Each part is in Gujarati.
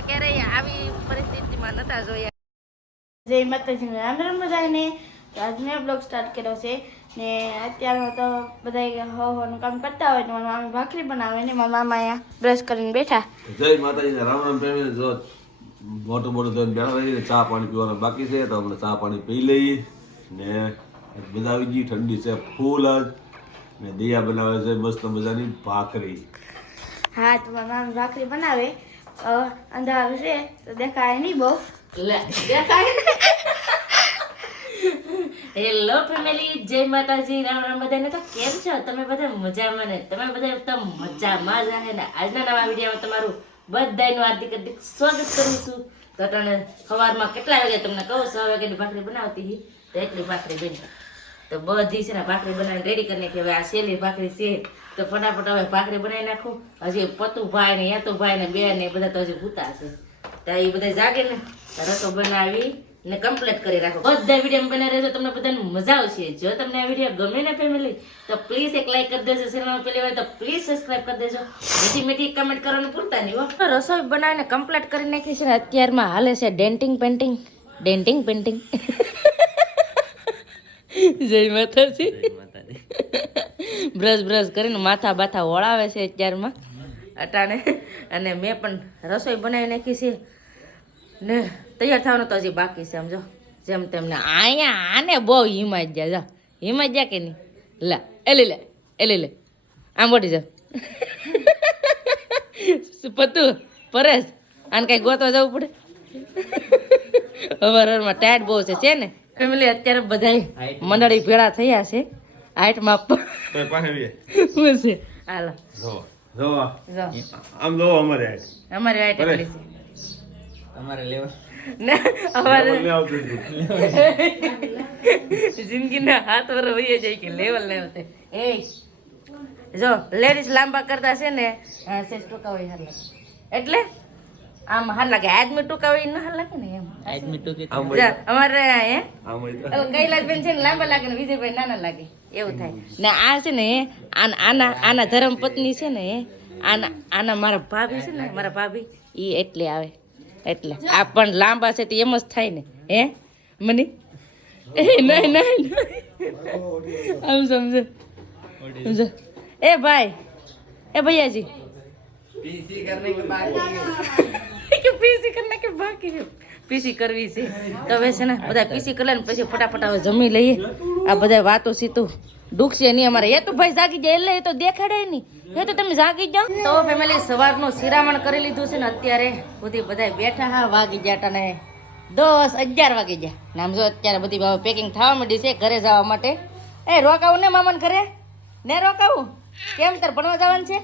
લાઈફમાં ક્યારેય આવી પરિસ્થિતિમાં નતા જોયા. જય માતાજી, રામ રામ બધાને. તો આજ મેં બ્લોગ સ્ટાર્ટ કર્યો છે ને અત્યારમાં તો બધા હવાનું કામ કરતા હોય તો મારા મામી ભાખરી બનાવે ને મારા મામા અહીંયા બ્રશ કરીને બેઠા. જય માતાજી, રામ રામ ફેમિલી. જો મોટું ધોઈને બેઠા રહીને ચા પાણી પીવાનું બાકી છે તો અમને ચા પાણી પી લઈએ ને બધા આવી ગઈ. ઠંડી છે ફૂલ જ ને દિયા બનાવે છે મસ્ત મજાની ભાખરી. હા, તો મારા મામી ભાખરી બનાવે. અંધારું છે તો દેખાય નહીં બહુ. હેલો ફેમિલી, જય માતાજી, રામ રામ બધાને. તો કેમ છો તમે બધા? મજામાં ને? તમે બધા તો મજામાં જ હે ને? આજના નવા વિડીયોમાં તમારું બધાનું હાર્દિક હાર્દિક સ્વાગત કરું છું. તો તને સવારમાં કેટલા વાગે તમને કહું 6 વાગ્યાની ભાખરી બનાવતી હતી તો એટલી ભાખરી બની. તો બધી છે ને ભાખરી બનાવીને રેડી કરી નાખી. હવે આ છેલ્લી ભાખરી છે તો ફટાફટ હવે ભાખરી બનાવી નાખું. હજી પતુભાઈ ને યાતુભાઈ ને બેન ને બધા તો હજી ભૂતા છે તો એ બધા જાગે ને રસો બનાવી ને કમ્પ્લીટ કરી રાખો. બધા વિડીયો બનાવી રહેજો, તમને બધાને મજા આવશે. જો તમને આ વિડીયો ગમે ને ફેમિલી તો પ્લીઝ એક લાઈક કરી દેજો. ચેનલ પહેલી વાર તો પ્લીઝ સબસ્ક્રાઇબ કરી દેજો. મીઠી મીઠી કમેન્ટ કરવાનું ભૂલતા નહીં હો. રસોઈ બનાવીને કમ્પ્લીટ કરી નાખી છે ને અત્યારમાં હાલે છે ડેન્ટિંગ પેન્ટિંગ. જય માતાજી. બ્રશ કરીને માથા બાથા ઓળાવે છે અત્યારમાં અટાણે. અને મેં પણ રસોઈ બનાવી નાખી છે ને તૈયાર થવાનું તો હજી બાકી છે. સમજો જેમ તેમને અહીંયા આને બહુ હિમાજ જા હિમાજ જા કે નહીં. લા એલી લે આમ બોટી જા પતું પરેશ આને કઈ ગોતવા જવું પડે. અમારામાં ટાઈટ બહુ છે ને ફેમિલી. અત્યારે બધા મંડળી ભેળા થયા છે હાઈટમાં શું છે. હાલો આમ જો અમારે હાઈટ એટલી છે. અમારે લેવલ જિંદગીના હાથ વર વહી જાય કે લેવલ લેવલ. એ જો લેડીઝ લાંબા કરતા છે ને સેજ ટૂંકા હોય હાર લાગે એટલે આમ હાર લાગે. આદમી ટૂંકા હોય ના હાર લાગે ને એમ. આદમી ટૂંકી અમારે હે કૈલાસબેન છે ને લાંબા લાગે ને વિજયભાઈ નાના લાગે એવું થાય ને. આ છે ને આના ધર્મ પત્ની છે ને આના મારા ભાભી છે ને મારા ભાભી ઈ એટલે આવે એટલે આ પણ લાંબા છે તો એમ જ થાય ને હે મની. નહીં આમ સમજો એ ભાઈ એ ભૈયાજી पीसी करने के बाद પીસી કરને કે બાકી છે પીસી કરવી છે તો હવે છે ને બધા પીસી કરી લે ને પછી ફટાફટ હવે જમી લઈએ. આ બધા વાતો સીતું દુખશે નહીં અમારે. એ તો ભાઈ જાગી જાય એટલે એ તો દેખાડે નહીં. એ તો તમે જાગી જાઓ. તો ફેમિલી સવારનું શિરામણ કરી લીધું છે ને અત્યારે બધી બધા બેઠા. હા વાગી ગયા ને 10-11 વાગી ગયા. નામ જો અત્યારે બધી પેકિંગ થવા માંડી છે ઘરે જવા માટે. એ રોકાવું ને મામાને ઘરે ને રોકાવું કેમ તાર ભણવા જવાનું છે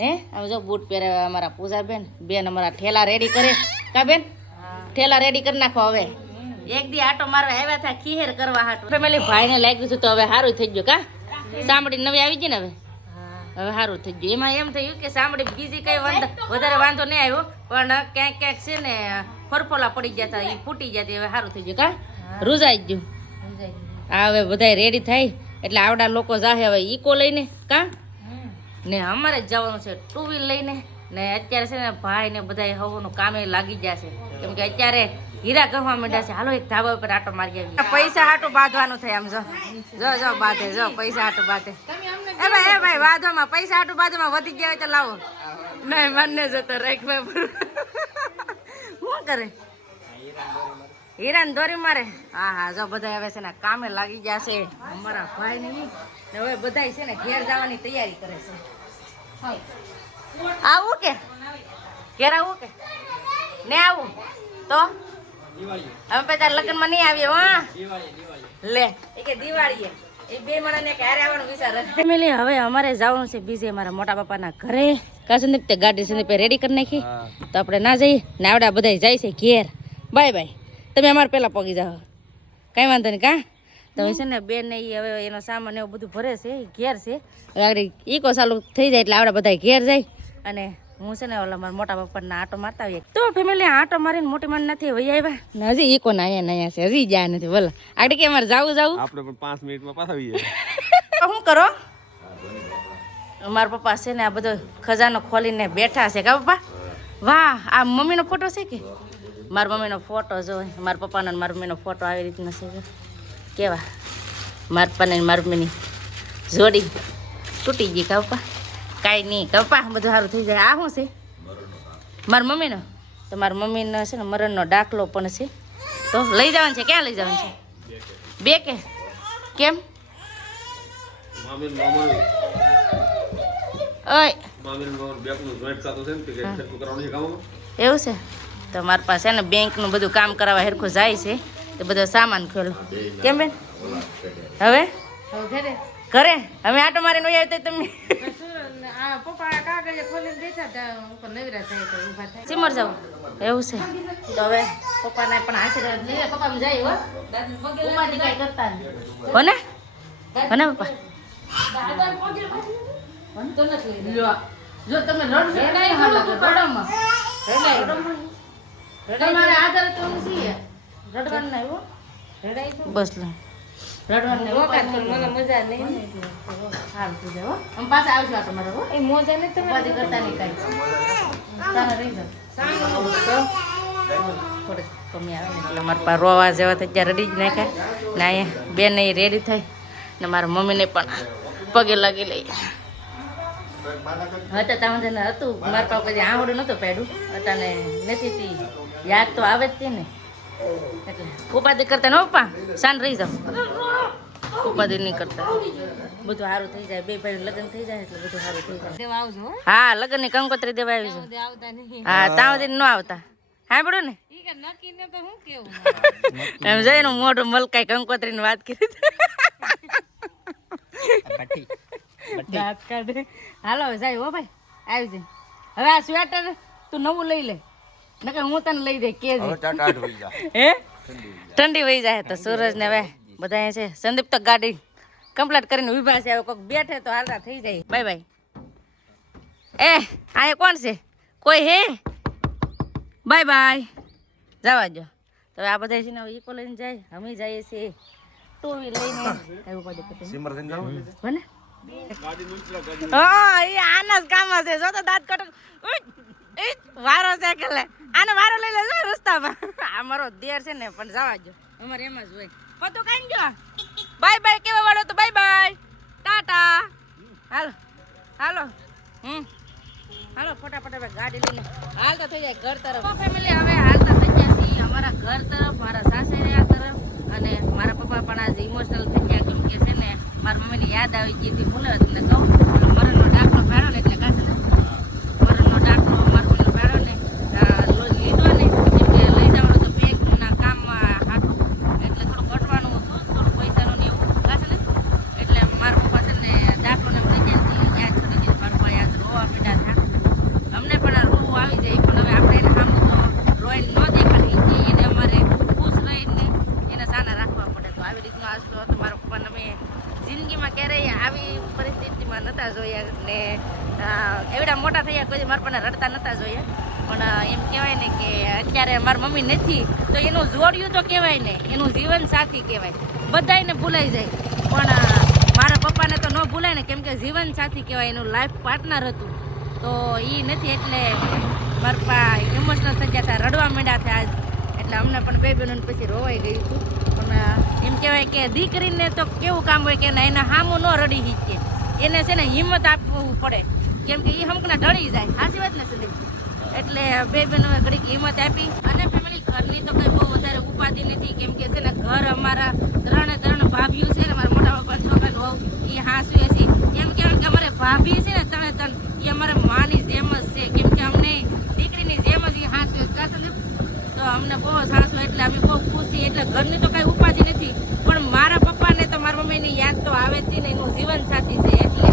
હે? આમ જો બૂટ પહેરાવ્યા અમારા પૂજા બેન અમારા ઠેલા રેડી કરે કા બેન? ઠેલા રેડી કરી નાખો. હવે એક દી આટો મારવા આવ્યા હતા ખીહેર કરવા હાટો. ફેમિલી ભાઈને લાગ્યું છે તો હવે સારું થઈ ગયું કા? સાંભળી નવી આવી ગઈ ને હવે સારું થઈ ગયું. એમાં એમ થયું કે સાંભળી બીજી કઈ વધારે વાંધો નહીં આવ્યો પણ ક્યાંક છે ને ફરફોલા પડી ગયા હતા એ ફૂટી ગયા. હવે સારું થઈ ગયું કા? રૂઝાઈ ગયું. હા હવે બધા રેડી થાય એટલે આવડા લોકો જાહે હવે ઈકો લઈને કા ને અમારે જ જવાનું છે 2 વ્હીલ લઈને. ને અત્યારે છે ને ભાઈ ને બધા હવાનું કામે લાગી જશે કેમ કે અત્યારે હીરા ગહવા માંડ્યા છે. હાલો એક ધાબા ઉપર આટો મારી આવી. પૈસા હાટું બાંધવાનું થાય આમ જો બાંધે જો પૈસા હાટું બાંધે. એ ભાઈ વાંધોમાં પૈસા હાટું બાંધવામાં વધી ગયા હોય તો લાવો. નહીં મને જતો રાખ ભાઈ શું કરે હીરા ને દોરી મારે. હા જો બધા હવે છે ને કામે લાગી ગયા છે અમારા ભાઈ ને હવે બધા છે ને ઘેર જવાની તૈયારી કરે છે. આવું કે ઘેર આવું કે ને આવું તો અમે પછી લગ્નમાં નહીં આવીએ. હા લે એ કે દિવાળીએ એ બે માણસને કે હારે આવવાનું વિચાર ફેમિલી. હવે અમારે જવાનું છે બીજે અમારા મોટા બાપાના ઘરે. કા સંદીપ તે ગાડી સંદીપ રેડી કરી નાખી તો આપણે ના જઈએ ને આવડા બધા જાય છે ઘેર. બાય તમે અમારે પહેલાં પગી જાઓ કાંઈ વાંધો નહીં કા? તો છે ને બેન ને હવે એનો સામાન એવું બધું ભરે છે ઘેર છે. આગળ ઈકો ચાલુ થઈ જાય એટલે આવડે બધા ઘેર જાય અને હું છે ને ઓલા મારા મોટા પપ્પાના આટો મારતા આવીએ. તો ફેમિલી આટો મારીને મોટી માન નથી વહી આવ્યા ને હજી ઈકો ના અહીંયા છે હજી જાય નથી. બોલા આગળ કે અમારે જાવું આપણે પણ 5 મિનિટમાં પાછા આવીએ. શું કરો અમારા પપ્પા છે ને આ બધો ખજાનો ખોલીને બેઠા છે કા પપ્પા? વાહ આ મમ્મીનો ફોટો છે કે મારા મમ્મીનો ફોટો જો મારા પપ્પાનો અને મારા મમ્મીનો ફોટો આવી રીતના છે જો. કેવા મારા પપ્પાને અને મારા મમ્મીની જોડી તૂટી ગઈ કપા કાંઈ નહીં કપા બધું સારું થઈ જાય. આ શું છે મારા મમ્મીનો તો મારા મમ્મીનો છે ને મરણનો દાખલો પણ છે તો લઈ જવાનું છે. ક્યાં લઈ જવાનું છે? બે કે કેમ ઓય એવું છે તો મારી પાસે ને બેંકનું બધું કામ કરાવવા હેરખું જાય છે તો બધો સામાન ખોલો. કેમ બેન હવે ઘરે અમે આટો મારીને વહી આવતા તમે સિમર જાવ એવું છે તો હવે પપ્પાને પણ આશીર્વાદ લઈએ. પપ્પા જાય હો ઉપાધિ કાંઈ કરતા નહીં હો ને પપ્પા જો તમે બસ પાછા આવજો આ તમારે મોજા ને ઉપાધિ કરતા નહીં કાંઈ થોડીક કમી આવે ને એટલે મારા પા રોવા જેવા થઈ ત્યાં રેડી જ નાખ્યા ને અહીંયા બેન એ રેડી થઈ ને મારા મમ્મીને પણ પગે લાગી લઈ હતા ત્યાં હતું મારા પા પછી આવડું નહોતું પેડું હતા ને નથી તી યાદ તો આવે જ તે ને એટલે ઉપાધિ કરતા ને પપ્પા શાંત રહી જાવ ઉપાધિ નહીં કરતા બધું સારું થઈ જાય. બે ભાઈ લગ્ન થઈ જાય એટલે બધું સારું થઈ જાય. હા લગ્ન ની કંકોત્રી દેવા આવી છે. હા ત્યાં સુધી ન આવતા હા પડો ને એમ જઈને મોઢું મલકાઈ કંકોત્રી ની વાત કરી હાલો જાય હો ભાઈ આવી જાય. હવે આ સ્વેટર તું નવું લઈ લે નકર હું તને લઈ દે કે હે ઠંડી વહી જાય તો સૂરજ ને હવે બધા છે. સંદીપ તો ગાડી કમ્પ્લીટ કરીને ઉભા છે. હવે કોઈક બેઠે તો હાલતા થઈ જાય. Bye bye. એ આ કોણ છે? કોઈ હે? Bye bye. જવા દો તો આ બધા છે ને ઈકો લઈને જાય અમે જઈએ છીએ ટુ વ્હીલ લઈને એવું બધું બને. હા એ આના જ કામ છે. જો તો દાંત કટક વારો છે કે લે આને વારો લઈ લેજો રસ્તામાં. આ મારો દેર છે ને પણ જવા દો અમારે એમ જ હોય. પતો કાઈ ગયો બાય બાય કેવા વાળો તો બાય બાય ટાટા. હાલો હાલો હાલો ફટાફટ હવે ગાડી લઈને હાલતા થઈ જાય ઘર તરફ. ફેમિલી હવે હાલતા થઈ ગયા છીએ અમારા ઘર તરફ મારા સાસરિયા તરફ. અને મારા પપ્પા પણ આજે ઇમોશનલ થઈ ગયા કેમ કે છે ને મારા મમ્મીને યાદ આવી ગઈ હતી. ભૂલે તમને કહું મરણનો દાખલો ભેળો ને એટલે કાશે મરણનો દાખલો મારા મમ્મીનો ભેળો ને લીધો ને કેમ કે લઈ જવાનું તો બેંકના કામમાં હાટું એટલે થોડું ઘટવાનું હતું થોડું પૈસાનું ને એવું કાશે ને એટલે મારા પપ્પા છે ને દાખલો ને લઈ જાય યાદ છોડી દીધું. મારા પપ્પા યાદ રોવા બેઠા હતા. અમને પણ રોવું આવી જાય પણ હવે આપણે એને સામું તો રોઈને ન દેખાડી એને અમારે ખુશ રહીને એને સાના રાખવા પડે. તો આવી રીતનો આસલો હતો મારા પપ્પાને અમે જિંદગીમાં ક્યારેય આવી પરિસ્થિતિમાં નહોતા જોયા ને એવડા મોટા થયા કોઈ મારા પપ્પાને રડતા નહોતા જોયા. પણ એમ કહેવાય ને કે અત્યારે મારી મમ્મી નથી તો એનું જોડ્યું તો કહેવાય ને એનું જીવન સાથી કહેવાય. બધાને ભૂલાઈ જાય પણ મારા પપ્પાને તો ન ભૂલાય ને કેમ કે જીવન સાથી કહેવાય એનું લાઈફ પાર્ટનર હતું. તો એ નથી એટલે મારા પપ્પા ઇમોશનલ થઈ ગયા હતા રડવા માંડ્યા હતા આજ. એટલે અમને પણ બે બહેનોને પછી રોવાઈ ગયું હતું. પણ એમ કહેવાય કે દીકરીને તો કેવું કામ હોય કે એના સામું ન રડી શીખે એને છે ને હિંમત આપવું પડે કેમ કે એ હમકના ઢળી જાય. સાચી વાત ને સંદીપ? એટલે બે બહેનોએ ઘડીક હિંમત આપી. અને ફેમિલી ઘરની તો કંઈ બહુ વધારે ઉપાધિ નથી કેમ કે છે ને ઘર અમારા ત્રણ ભાભીઓ છે ને મારા મોટા પપ્પા છોકરા હોવ એ હાંસવે છે. એમ કહેવાય કે અમારે ભાભી છે ને ત્રણ એ અમારે માની જેમ જ છે કેમ કે અમને દીકરીની જેમ જ એ હાંસવે છે. સંદીપ તો અમને બહુ સાસુ એટલે અમે બહુ ખુશ છીએ. એટલે ઘરની તો કાંઈ ઉપાધિ નથી પણ મારા પપ્પાને તો મારા મમ્મીની યાદ તો આવે જ ને એનું જીવન સાથી છે. એટલે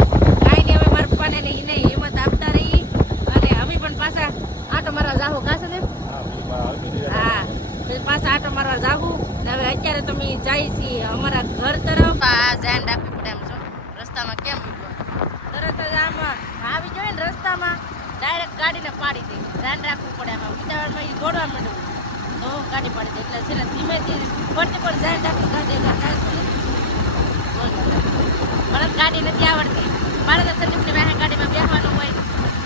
કાંઈ નહીં હવે મારા પપ્પાને એને હિંમત આપતા રહી અને અમે પણ પાછા આટો મારવા જાહું કાશે ને હા પાછા આટો મારવા જાહું ને હવે અત્યારે તો અમે જાય છીએ અમારા ઘર તરફ. આ ધ્યાન રાખવું પડે એમ છો રસ્તામાં કેમ તરત જ આમ આવી જોઈએ ને રસ્તામાં ડાયરેક્ટ ગાડીને પાડી દે. ધ્યાન રાખવું પડે આમાં ઉતાવળમાં એ દોડવા માંડવું તો ગાડી પાડી દે. એટલે છે ને ધીમે ધીમે ફરતી પણ ધ્યાન રાખી ગાડી મને ગાડી નથી આવડતી. મારે તો સંદીપની વાહે ગાડીમાં બેસવાનું હોય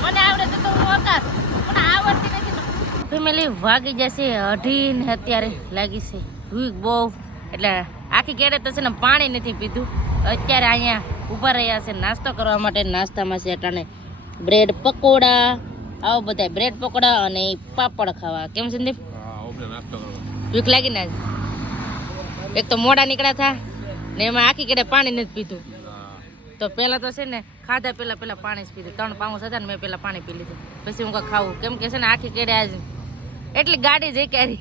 મને આવડે તો હું હકાર પણ આવડતી નથી. ફેમિલી વાગી જશે 2:30 ને અત્યારે લાગી છે ભૂખ બહુ, એટલે આખી કેડે તો છે ને પાણી નથી પીધું. અત્યારે અહીંયા ઊભા રહ્યા છે નાસ્તો કરવા માટે. નાસ્તામાં છે અટાણે બ્રેડ પકોડા, આવો બધા બ્રેડ પકોડા અને પાપડ ખાવા. કેમ સંદીપ? ભૂખ લાગી ને? એક તો મોડા નીકળ્યા હતા ને એમાં આખી કેડે પાણી નથી પીધું. તો પહેલાં તો છે ને ખાધા પહેલાં પાણી જ પીધું. 3 પાઉસ હતા ને મેં પહેલાં પાણી પી લીધું, પછી હું કાંઈ ખાવું. કેમ કે છે ને આખી કેડે આજ એટલી ગાડી જઈ ક્યારે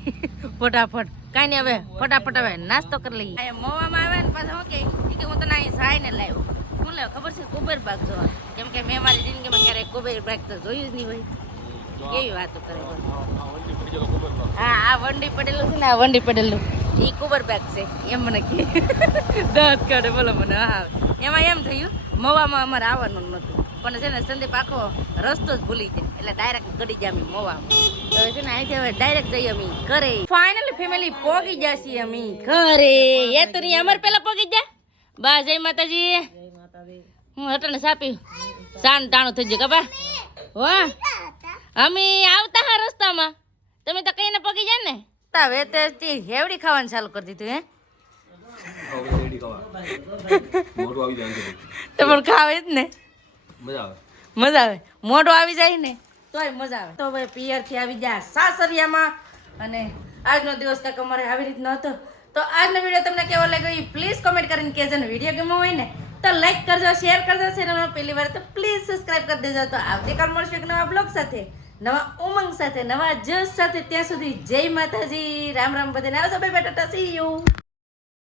ફટાફટ કાંઈ નહીં. હવે ફટાફટ હવે નાસ્તો કરી લઈએ. અહીંયા મોવામાં આવે ને પાછા હું કે હું તને અહીં સાઈને લાવ્યો. શું લાવ્યો ખબર છે? કુબેર બાગ જોવા. કેમ કે મેં મારી જિંદગીમાં ક્યારેય કુબેર બાગ તો જોયું જ નહીં હોય. કેવી વાતો કરે. હા, આ વંડી પડેલું છે ને, આ વંડી પડેલું એ કુબર બાગ છે એમ મને કે દાંત કાઢે. બોલો મને. હા, એમાં એમ થયું મોવામાં અમારે આવવાનું નહોતું, પણ છે ને સંદીપ આખો રસ્તો જ ભૂલી જાય એટલે ડાયરેક્ટ ગડી જાય અમે મોવામાં. તો છે ને અહીંથી હવે ડાયરેક્ટ જઈએ અમે ઘરે. ફાઇનલી ફેમિલી પહોંચી જશે અમે ઘરે. એ તો નહીં અમારે પેલા પહોંચી જાય. બા જય માતાજી. હું હટને સાપી સાન ટાણું થઈ ગયું કબા. વાહ, અમે આવતા હા રસ્તામાં, તમે તો કઈને પગી જાય ને. હવે તે હેવડી ખાવાનું ચાલુ કરી દીધું. હે તો પણ ખાવે જ ને, મજા આવે. મોઢો આવી જાય ને તોય મજા આવે. તો ભાઈ પિયરથી આવી જાય સાસરિયામાં. અને આજનો દિવસ કાંઈક અમારે આવી રીતનો હતો. તો આજનો વિડીયો તમને કેવો લાગ્યો એ પ્લીઝ કોમેન્ટ કરીને કહેજો. ને વિડીયો ગમ્યો હોય ને તો લાઈક કરજો, શેર કરજો. ચેનલમાં પહેલી વાર તો પ્લીઝ સબસ્ક્રાઇબ કરી દેજો. તો આવતીકાલ મળશું એક નવા બ્લોગ સાથે, નવા ઉમંગ સાથે, નવા જોશ સાથે. ત્યાં સુધી જય માતાજી, રામ રામ. બધાને આવજો. Bye bye, Tata, C you.